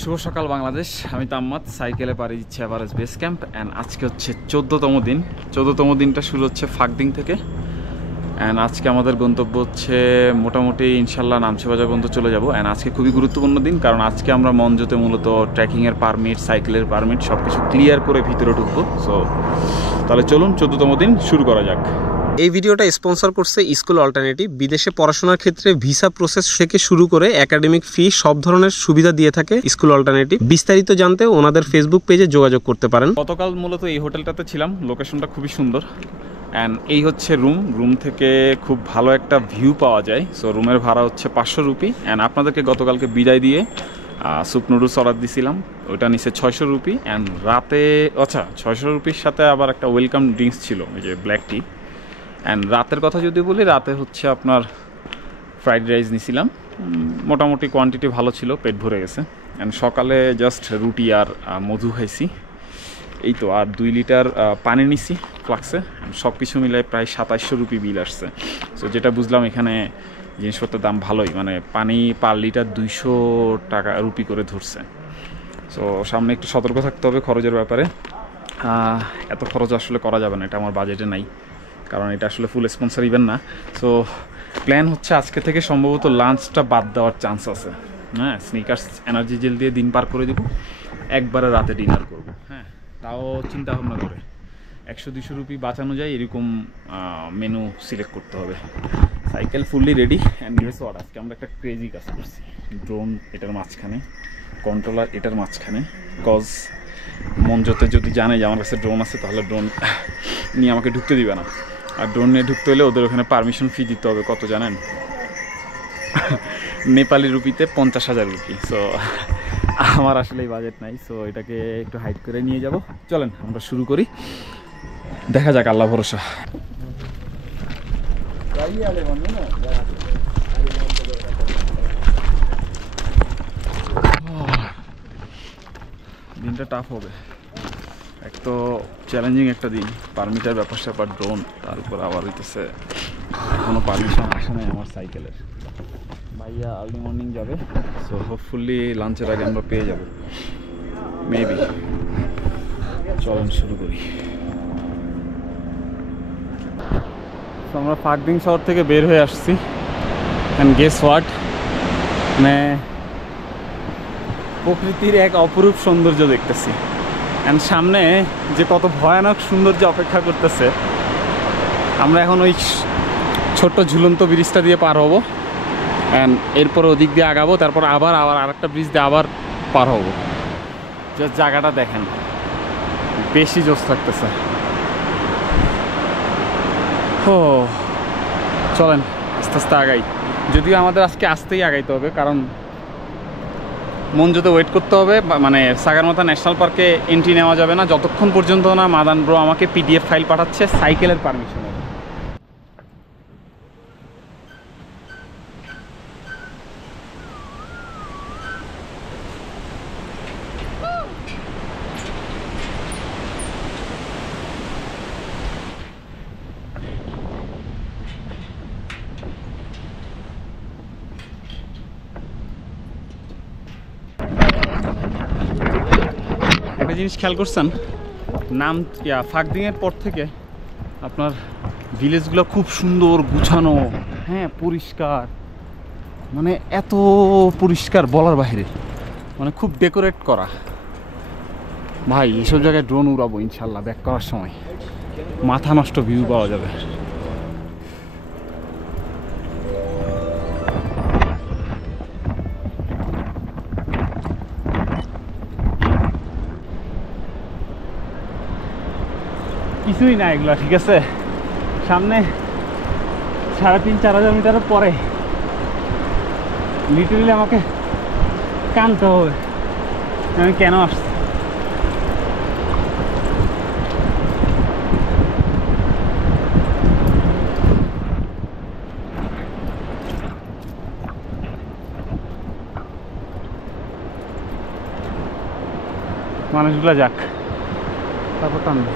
শুভ সকাল বাংলাদেশ। আমি তাম্মাদ সাইকেলে পাড়ি দিচ্ছি এভারেস্ট বেস ক্যাম্প। অ্যান্ড আজকে হচ্ছে 14তম দিন। 14তম দিনটা শুরু হচ্ছে ফাঁকদিং থেকে। অ্যান্ড আজকে আমাদের গন্তব্য হচ্ছে মোটামুটি ইনশাল্লাহ নামছেবাজার পর্যন্ত চলে যাব। অ্যান্ড আজকে খুবই গুরুত্বপূর্ণ দিন, কারণ আজকে আমরা মঞ্জুতে মূলত ট্রেকিংয়ের পারমিট, সাইকেলের পারমিট সব কিছু ক্লিয়ার করে ভিতরে ঢুকবো। সো তাহলে চলুন 14তম দিন শুরু করা যাক। এই ভিডিওটা স্পন্সর করছে স্কুল অল্টারনেটিভ। বিদেশে পড়াশোনার ক্ষেত্রে ভিসা প্রসেস থেকে শুরু করে একাডেমিক ফি সব ধরনের সুবিধা দিয়ে থাকে স্কুল অল্টারনেটিভ। বিস্তারিত জানতে ওনাদের ফেসবুক পেজে যোগাযোগ করতে পারেন। গতকাল মূলত এই হোটেলটাতে ছিলাম, লোকেশনটা খুবই সুন্দর। অ্যান্ড এই হচ্ছে রুম থেকে খুব ভালো একটা ভিউ পাওয়া যায়। সো রুমের ভাড়া হচ্ছে 500 রুপি। অ্যান্ড আপনাদেরকে গতকালকে বিদায় দিয়ে স্যুপ নুডলস অর্ডার দিছিলাম, ওইটা নিচে 600 রুপি। অ্যান্ড রাতে 600 রুপির সাথে আবার একটা ওয়েলকাম ড্রিঙ্কস ছিল, ওই যে ব্ল্যাক টি। অ্যান্ড রাতের কথা যদি বলি, রাতে হচ্ছে আপনার ফ্রাইড রাইস নিছিলাম, মোটামুটি কোয়ান্টিটি ভালো ছিল, পেট ভরে গেছে। অ্যান্ড সকালে জাস্ট রুটি আর মধু খাইছি, এই তো। আর 2 লিটার পানি নিছি ফ্লাক্সে। সব কিছু মিলে প্রায় 2700 রুপি বিল আসছে। সো যেটা বুঝলাম এখানে জিনিসপত্রের দাম ভালোই, মানে পানি পার লিটার 200 টাকা রুপি করে ধরছে। সো সামনে একটু সতর্ক থাকতে হবে খরচের ব্যাপারে। এত খরচ আসলে করা যাবে না, এটা আমার বাজেটে নাই, কারণ এটা আসলে ফুল স্পন্সর ইভেন্ট না। সো প্ল্যান হচ্ছে আজকে থেকে সম্ভবত লাঞ্চটা বাদ দেওয়ার চান্স আছে। হ্যাঁ, স্নিকার্স এনার্জি জেল দিয়ে দিন পার করে দিব, একবারে রাতে ডিনার করব। হ্যাঁ, তাও চিন্তা ভাবনা করে 100-200 রুপি বাঁচানো যায় এরকম মেনু সিলেক্ট করতে হবে। Cycle fully ready. And guess what, আজকে আমরা একটা ক্রেজি কাজ করছি। ড্রোন এটার মাঝখানে, কন্ট্রোলার এটার মাঝখানে। কজ মঞ্জুতে যদি জানে যে আমার কাছে ড্রোন আছে, তাহলে ড্রোন নিয়ে আমাকে ঢুকতে দিবে না। আর ড্রোন নিয়ে ঢুকতে হলে ওদের ওখানে পারমিশন ফি দিতে হবে, কত জানেন? নেপালি রুপিতে 50,000 রুপি। সো আমার আসলে এই বাজেট নাই। সো এটাকে একটু হাইড করে নিয়ে যাব। চলেন আমরা শুরু করি, দেখা যাক, আল্লাহ ভরসা। দিনটা টাফ হবে, এক তো চ্যালেঞ্জিং একটা দিন, পারমিটার ব্যাপার স্যাপার, ড্রোন, তার উপর আবার হইতেছে এখনও পারমিশন আসে নাই আমার সাইকেলের। ভাইয়া আর্লি মর্নিং যাবে, সো হোপফুলি লাঞ্চের আগে আমরা পেয়ে যাব মেবি। চলেন শুরু করি। তো আমরা ফাঁকদিং শহর থেকে বের হয়ে আসছি। অ্যান্ড গেস হোয়াট, মানে প্রকৃতির এক অপরূপ সৌন্দর্য দেখতেছি। অ্যান্ড সামনে যে কত ভয়ানক সৌন্দর্য অপেক্ষা করতেছে। আমরা এখন ওই ছোট্ট ঝুলন্ত ব্রিজটা দিয়ে পার হব। অ্যান্ড এরপর ওদিক দিয়ে আগাবো, তারপর আবার আরেকটা ব্রিজ দিয়ে আবার পার হব। জাস্ট জায়গাটা দেখেন, বেশি জোশ থাকতেছে। ও চলেন আস্তে আস্তে আগাই। যদিও আমাদের আজকে আসতেই আগাইতে হবে, কারণ মঞ্জুতে ওয়েট করতে হবে। মানে সাগারমাথা ন্যাশনাল পার্কে এন্ট্রি নেওয়া যাবে না যতক্ষণ পর্যন্ত না মাদান ব্রো আমাকে পিডিএফ ফাইল পাঠাচ্ছে সাইকেলের পারমিশন। একটা জিনিস খেয়াল করছেন, ফাঁকদিংয়ের পর থেকে আপনার ভিলেজগুলো খুব সুন্দর গুছানো, হ্যাঁ পরিষ্কার, মানে এত পরিষ্কার বলার বাইরে, মানে খুব ডেকোরেট করা। ভাই এইসব জায়গায় ড্রোন উড়াবো ইনশাল্লাহ, ব্যাক করার সময় মাথা নষ্ট ভিউ পাওয়া যাবে। কিছুই না এগুলো, ঠিক আছে? সামনে 3,500-4,000 মিটারের পরে লিটারেলি আমাকে কানতে হবে আমি কেন আসছি। মানুষগুলো যাক, তারপর টানবে।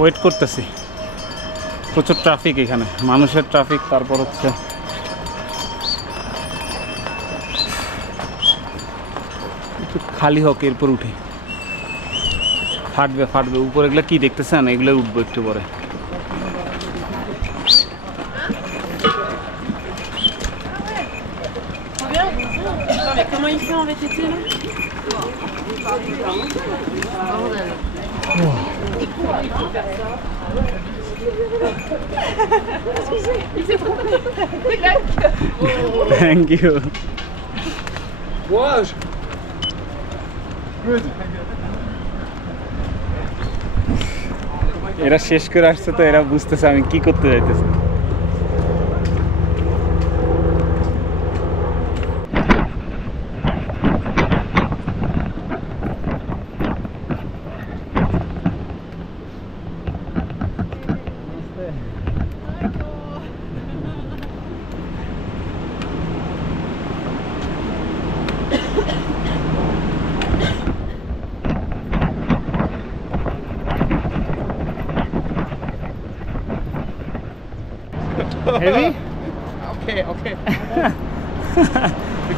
ওয়েট করতেছি, প্রচুর ট্রাফিক এখানে, মানুষের ট্রাফিক। তারপর হচ্ছে একটু খালি হোক, এরপর উঠি। ফাটবে ফাটবে উপরে। এগুলো কি দেখতেছেন? এগুলো উঠবো একটু পরে। Comment il fait en VTT là? Thank you. এরা শেষ করে আসছে তো এরা বুঝতেছে আমি কি করতে যাইতেছি। Heavy? Okay, okay.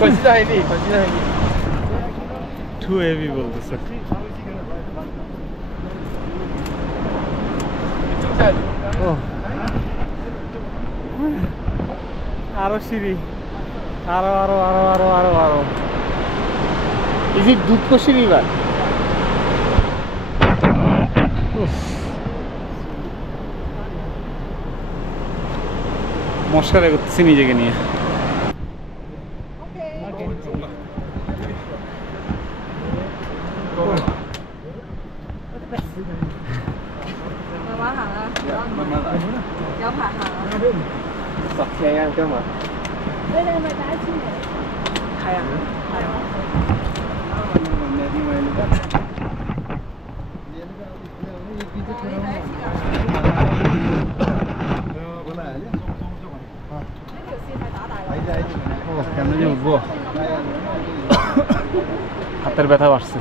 Consider heavy, consider heavy. Too heavy বলতেছে। আরো সিঁড়ি, আরো আরো আরো আরো আরো আরো। ইজ ইট দুধ সিঁড়ি এবার? মশকারে করতেছি নিজেকে নিয়ে। Xe ăn cơ mà. কেমন যে উঠবো, হাতের ব্যথা বাড়ছে,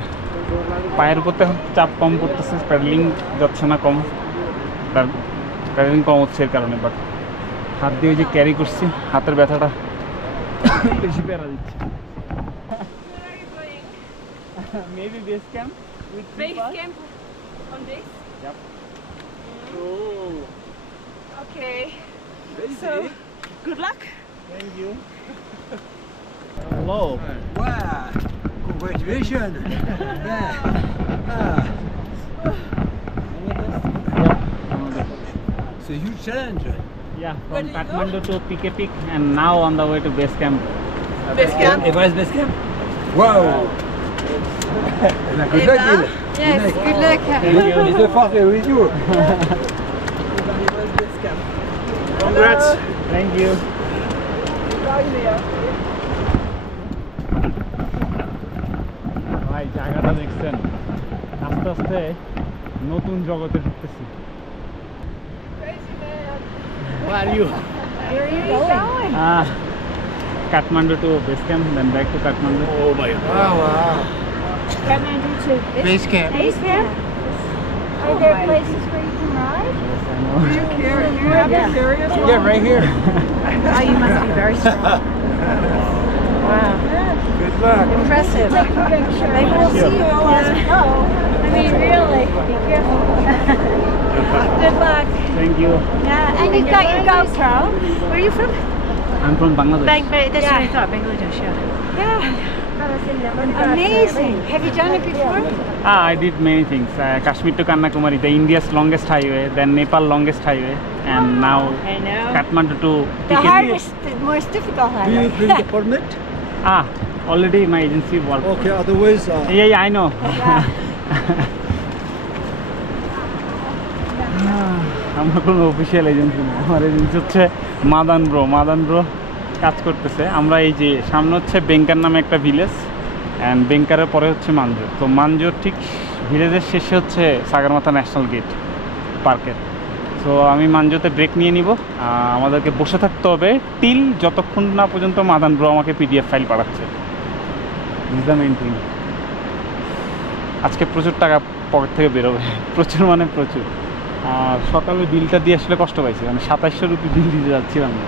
পায়ের উপর এখন চাপ কম পড়তেছে, প্যাডেলিং যাচ্ছে না কম, প্যাডেলিং কম হচ্ছে এর কারণে। বাট হাত দিয়ে যে ক্যারি করছি, হাতের ব্যথাটা বেশি প্যারা দিচ্ছে। Maybe base camp with Base camp on this? Yep. Oh. Okay. So, good luck. Thank you. Hello. Wow. Congratulations. It's a huge challenge. Yeah, from Kathmandu to PK Peak and now on the way to base camp. Base camp? Everest base camp. Wow. Good luck. Yes, good luck. It's the first day with you. Congrats. Thank you. ভাই জায়গাটা দেখছেন, আস্তে আস্তে নতুন জগতে ঢুকতেছি। Where are you? Where are you going? Kathmandu to base camp, then back to Kathmandu. Oh my God. Wow. Kathmandu to Base camp. Base camp? Are there places where you can ride? You have a serious one? Yeah, right here. Oh, you must be very strong. Wow. Good luck. Impressive. Maybe we'll see you all as we go. I mean, really, be careful. Good luck. Thank you. Yeah, and you've got your GoPro. Where are you from? I'm from Bangladesh. That's what I thought, Bangladesh, yeah. Amazing. Have you done it before? I did many things. Kashmir to Kanyakumari, the India's longest highway, then Nepal longest highway, and now I know. Kathmandu to The PK. hardest, the most difficult Do you highway. bring the permit? Already my agency work. Okay, otherwise. Yeah, I know. আমার কোনো official agency না, আমার agency হচ্ছে মাদান bro কাজ করতেছে। আমরা এই যে সামনে হচ্ছে বেঙ্কার নামে একটা ভিলেজ, অ্যান্ড বেঙ্কারের পরে হচ্ছে মানজোর। তো মানজোর ঠিক ভিলেজের শেষে হচ্ছে সাগরমাথা ন্যাশনাল গেট পার্কের। সো আমি মানজোতে ব্রেক নিয়ে নিব। আমাদেরকে বসে থাকতে হবে টিল যতক্ষণ না পর্যন্ত মাদান ব্রো আমাকে পিডিএফ ফাইল পাঠাচ্ছে। This the main thing. আজকে প্রচুর টাকা পকেট থেকে বেরোবে, প্রচুর মানে প্রচুর। আর সকালে বিলটা দিয়ে আসলে কষ্ট পাইছি, মানে 2700 রুপি বিল দিতে যাচ্ছিলাম না।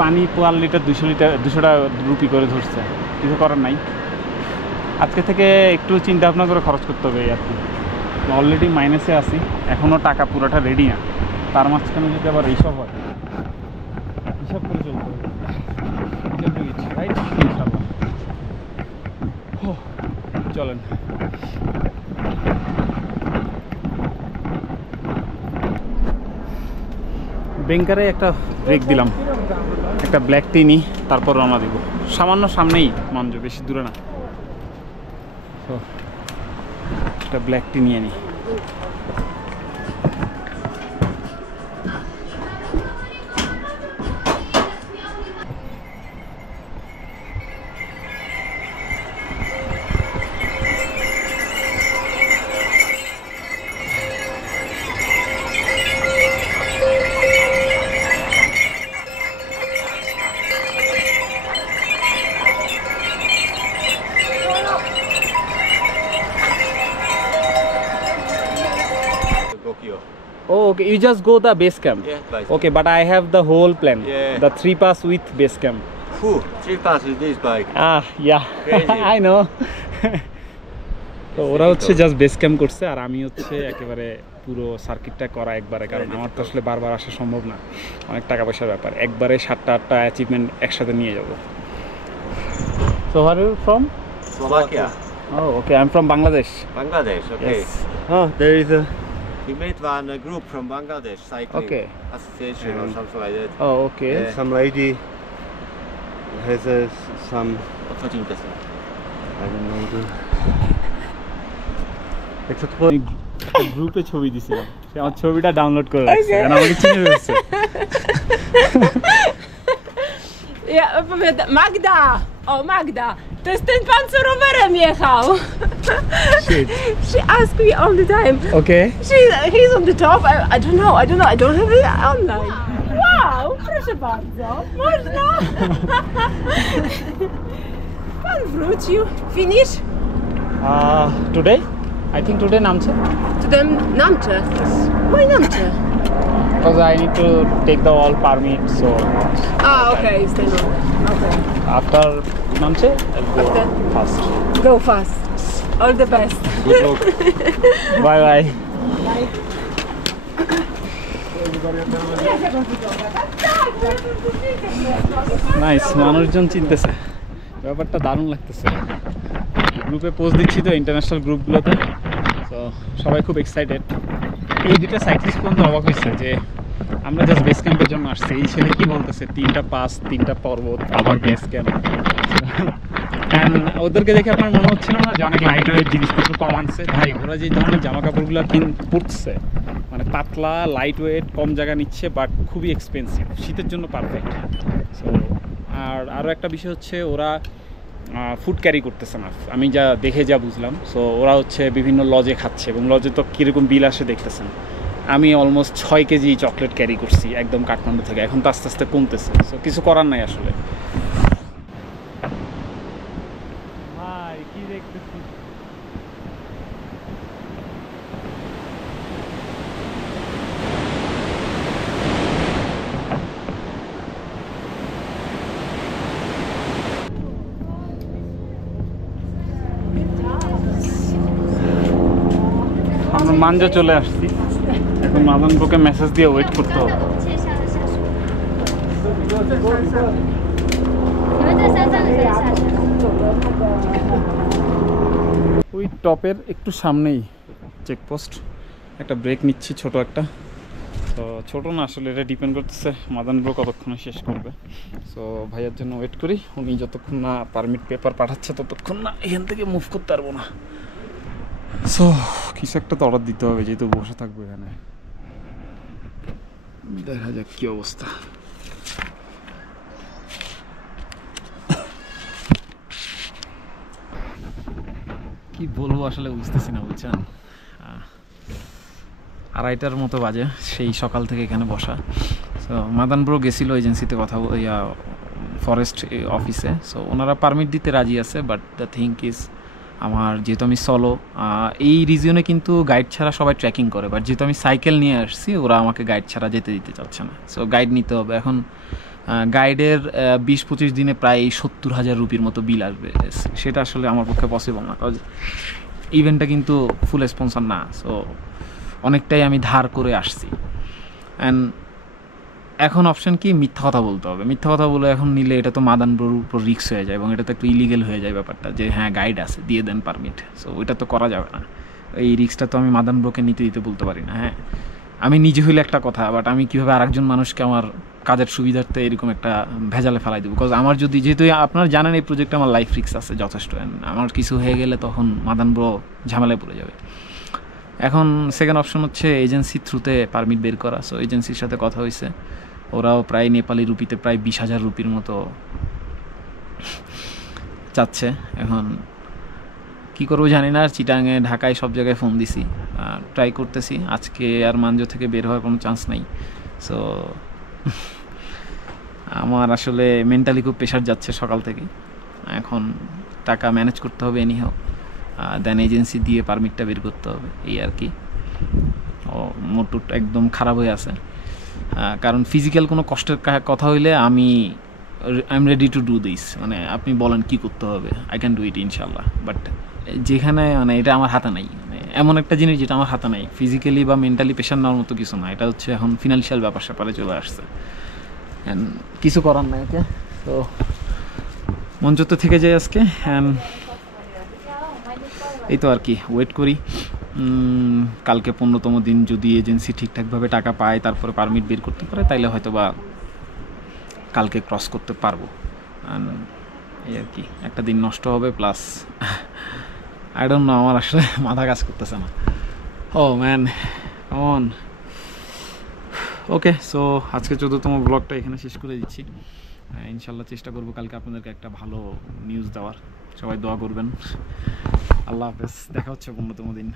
পানি 1 লিটার 200 টাকা রুপি করে ধরছে, কিছু করার নাই। আজকে থেকে একটু চিন্তা ভাবনা করে খরচ করতে হবে আর কি। অলরেডি মাইনাসে আছি, এখনও টাকা পুরোটা রেডি না, তার মাঝখানে যদি আবার এইসব হয়, হিসাব করে চলতে হবে। রাইট, ইনশাল্লাহ। চলেন। ব্যাংকারে একটা ব্রেক দিলাম, একটা ব্ল্যাক টি নিই, তারপর রওনা দিব। সামান্য সামনেই মানজো, বেশি দূরে না। তো একটা ব্ল্যাক টি নিয়ে নিই। Oh, okay. You just go the base camp. Yeah, base Okay, but I have the whole plan. Yeah. The 3 pass with base camp. Whew, 3 passes with this bike. Ah, yeah. Crazy. I know. তো ওরা হচ্ছে just base camp করছে, আর আমি হচ্ছে একেবারে পুরো সার্কিটটা করা একবারে, কারণ আমার তো আসলে বারবার আসা সম্ভব না, অনেক টাকা পয়সার ব্যাপার। একবারে 7টা-8টা অ্যাচিভমেন্ট একসাথে নিয়ে যাব। So where are you from? Slovakia. Oh, okay. I'm from Bangladesh. Bangladesh, okay. Yes. Oh, there is a. We made one group from Bangladesh cycling Okay. association or something like that. Oh, okay. Yeah. Some lady has some. What's interesting? I don't know. গ্রুপে ছবি দিছিলাম, সে আমার ছবিটা download করে রাখছে, আর আমাকে চিনে ফেলছে। Ja, Magda! Oh, Magda! To jest ten pan, co rowerem jechał! Shit. She asks me all the time. Okay. He's on the top. I don't know. I don't have it online. Wow! Proszę bardzo. Można? Pan wrócił. Finish? Today? I think today Namche. To them Namche. Why Namche? Because I need to take the all permit, so Okay, stay on. Okay. after Namche, I'll go After? fast. Go fast. All the best. Good luck. Bye bye. Nice, মানুষজন চিনতেছে, ব্যাপারটা দারুণ লাগতেছে। গ্রুপে post দিচ্ছি তো international গ্রুপগুলোতে, তো সবাই খুব এক্সাইটেড। এই দুটা সাইক্লিস্ট পর্যন্ত অবাক হয়েছে যে আমরা জাস্ট বেস ক্যাম্পের জন্য আসছি। এই ছেলে কি বলতেছে 3টা পাস, 3টা পর্বত, আবার বেস ক্যাম্প। ওদেরকে দেখে আপনার মনে হচ্ছিল না যে অনেক লাইট ওয়েট জিনিসপত্র কম আনছে? ভাই, ওরা যে ধরনের জামা কাপড়গুলো পরছে, মানে পাতলা, লাইট ওয়েট, কম জায়গা নিচ্ছে, বাট খুবই এক্সপেন্সিভ, শীতের জন্য পারফেক্ট। সো আর আরও একটা বিষয় হচ্ছে ওরা ফুড ক্যারি করতেছে না, আমি যা দেখে যা বুঝলাম। সো ওরা হচ্ছে বিভিন্ন লজে খাচ্ছে, এবং লজে তো কীরকম বিল আসে দেখতেছেন। আমি অলমোস্ট 6 কেজি চকলেট ক্যারি করছি একদম কাঠমান্ডু থেকে, এখন তো আস্তে আস্তে কমতেছে। সো কিছু করার নাই আসলে। ভাই কি দেখতেছি, আমরা মানজো চলে আসছি, এখন মাদানপুরকে মেসেজ দিয়ে ওয়েট করতে হবে। ওই টপের একটু সামনেই চেকপোস্ট, একটা ব্রেক নিচ্ছি ছোট একটা। তো ছোটো না আসলে, এটা ডিপেন্ড করতেছে মাদানপুর কতক্ষণে শেষ করবে। সো ভাইয়ের জন্য ওয়েট করি, উনি যতক্ষণ না পারমিট পেপার পাঠাচ্ছে ততক্ষণ না এখান থেকে মুভ করতে পারবো না। সো কিছু একটা তো অর্ডার দিতে হবে, যেহেতু বসে থাকবো এখানে। দেখা যাক কি অবস্থা। কি বলবো আসলে বুঝতেছি না, বুঝছেন। 2:30টার মতো বাজে, সেই সকাল থেকে এখানে বসা। সো মাদান ব্রো গেছিলো এজেন্সিতে কথা ফরেস্ট অফিসে, সো ওনারা পারমিট দিতে রাজি আছে, বাট দ্য থিং ইজ আমার যেহেতু আমি সলো, এই রিজিয়নে কিন্তু গাইড ছাড়া সবাই ট্রেকিং করে, বাট যেহেতু আমি সাইকেল নিয়ে আসছি ওরা আমাকে গাইড ছাড়া যেতে দিতে চাচ্ছে না। সো গাইড নিতে হবে। এখন গাইডের 20-25 দিনে প্রায় 70,000 রুপির মতো বিল আসবে, সেটা আসলে আমার পক্ষে পসিবল না, কারণ ইভেন্টটা কিন্তু ফুল স্পন্সর না। সো অনেকটাই আমি ধার করে আসছি। অ্যান্ড এখন অপশন কি, মিথ্যা কথা বলতে হবে। মিথ্যা কথা বলে এখন নিলে এটা তো মাদান ব্রোর উপর রিস্ক হয়ে যায়, এবং এটা তো একটু ইলিগেল হয়ে যায় ব্যাপারটা, যে হ্যাঁ গাইড আছে দিয়ে দেন পারমিট। সো ওইটা তো করা যাবে না, এই রিস্কটা তো আমি মাদান ব্রোকে নিতে দিতে বলতে পারি না। হ্যাঁ আমি নিজে হইলে একটা কথা, বাট আমি কীভাবে আরেকজন মানুষকে আমার কাজের সুবিধার্থে এরকম একটা ভেজালে ফেলাই দেবো? বিকজ আমার যদি, যেহেতু আপনারা জানেন এই প্রজেক্টে আমার লাইফ রিস্ক আছে যথেষ্ট, আমার কিছু হয়ে গেলে তখন মাদান ব্রো ঝামেলায় পড়ে যাবে। এখন সেকেন্ড অপশন হচ্ছে এজেন্সির থ্রুতে পারমিট বের করা। সো এজেন্সির সাথে কথা হয়েছে, ওরাও প্রায় নেপালি রুপিতে প্রায় 20,000 রুপির মতো চাচ্ছে। এখন কী করবো জানি না, চিটাঙে ঢাকায় সব জায়গায় ফোন দিছি, ট্রাই করতেছি। আজকে আর মাঞ্জো থেকে বের হওয়ার কোনো চান্স নেই। সো আমার আসলে মেন্টালি খুব প্রেশার যাচ্ছে সকাল থেকে। এখন টাকা ম্যানেজ করতে হবে এনিহাও, দেন এজেন্সি দিয়ে পারমিটটা বের করতে হবে, এই আর কি। মোটরটা একদম খারাপ হয়ে আছে, কারণ ফিজিক্যাল কোনো কষ্টের কথা হইলে I am ready to do this, মানে আপনি বলেন কি করতে হবে, আই ক্যান ডু ইট ইনশাল্লাহ। বাট যেখানে মানে এটা আমার হাতে নাই, মানে এমন একটা জিনিস যেটা আমার হাতে নাই, ফিজিক্যালি বা মেন্টালি প্রেশার নেওয়ার মতো কিছু না, এটা হচ্ছে এখন ফিনান্সিয়াল ব্যাপার স্যাপারে চলে আসছে, অ্যান্ড কিছু করার নাই। ওকে, তো মঞ্চতে থেকে যাই আজকে, অ্যান্ড এই তো আর কি, ওয়েট করি। কালকে 15তম দিন যদি এজেন্সি ঠিকঠাকভাবে টাকা পায়, তারপরে পারমিট বের করতে পারে, তাইলে হয়তো বা কালকে ক্রস করতে পারবো। এই আর কি, একটা দিন নষ্ট হবে, প্লাস আই ডোন্ট নো, আমার আসলে মাথা কাজ করতেছে না। ও ম্যান অন। ওকে, সো আজকে 14তম ব্লগটা এখানে শেষ করে দিচ্ছি। ইনশাল্লাহ চেষ্টা করবো কালকে আপনাদেরকে একটা ভালো নিউজ দেওয়ার। সবাই দোয়া করবেন। আল্লাহ হাফেজ, দেখা হচ্ছে 15তম দিন।